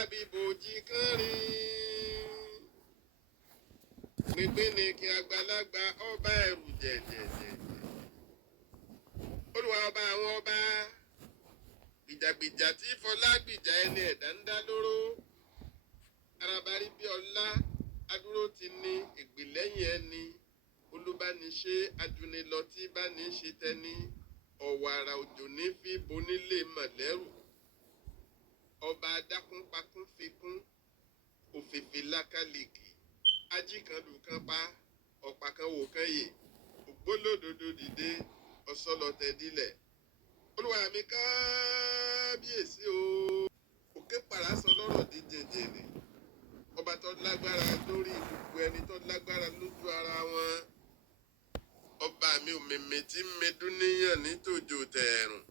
dàbí bòjì kan rìn gbígbínìkì àgbàlagbà ọba ẹrù jẹjẹjẹ Olúwa ọba àwọn ọba gbìjàgbìjà tí fọlá gbìjà ẹni ẹ̀dá ń dá lóró arabari bí ọlá adúró ti ní ìgbìlẹ́yìn ẹni olúbániṣe ajúnilọ tí bá ní ṣe tẹni ọ̀wàrà òjò ní fi bonílé mọ̀lẹ́rù ọba adákúnpakún fikún òfìfì lákàlìkì ajíkanlù kan pa ọ̀pá kan wò kan yè ògbólódodo dìde ọ̀sọ́lọ̀tẹ̀dílẹ̀ olúwa mi kábíyèsí o òkè parasọ lọ́rọ̀ díjẹjẹ ni ọba tó lágbára lórí gbogbo ẹni tó lágbára lójú ara wọn ọba mi ò mèmè tí medún níyàn ní tòjò tẹ̀ẹ̀rùn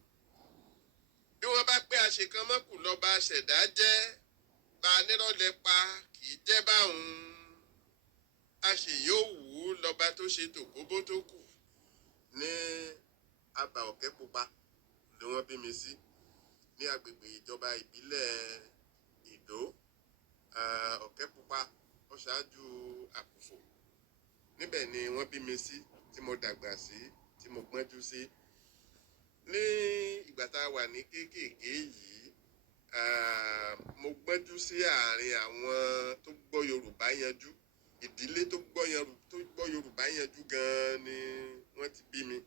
bí wọ́n bá pé àṣekan mọ́kù lọ́ba àṣẹ̀dá jẹ́ bá a nírọ̀lẹ́ pa kì í jẹ́ báwọn àṣeyóò wù ú lọ́ba tó ṣe tòkóbó tó kù ní àbá ọ̀kẹ́ pupa ni wọ́n bí mi sí ní agbègbè ìjọba ìbílẹ̀ Ìdó ọ̀kẹ́ pupa ó ṣáájú àkùfò níbẹ̀ ni wọ́n bí mi sí tí mo dàgbà sí tí mo gbọ́njú sí ní ìgbà tá a wà ní kéékèèké yìí mo gbọ́njú sí àárín àwọn tó gbọ́ Yorùbá yanjú ìdílé tó gbọ́ Yorùbá yanjú gan-an ni wọ́n ti bí mi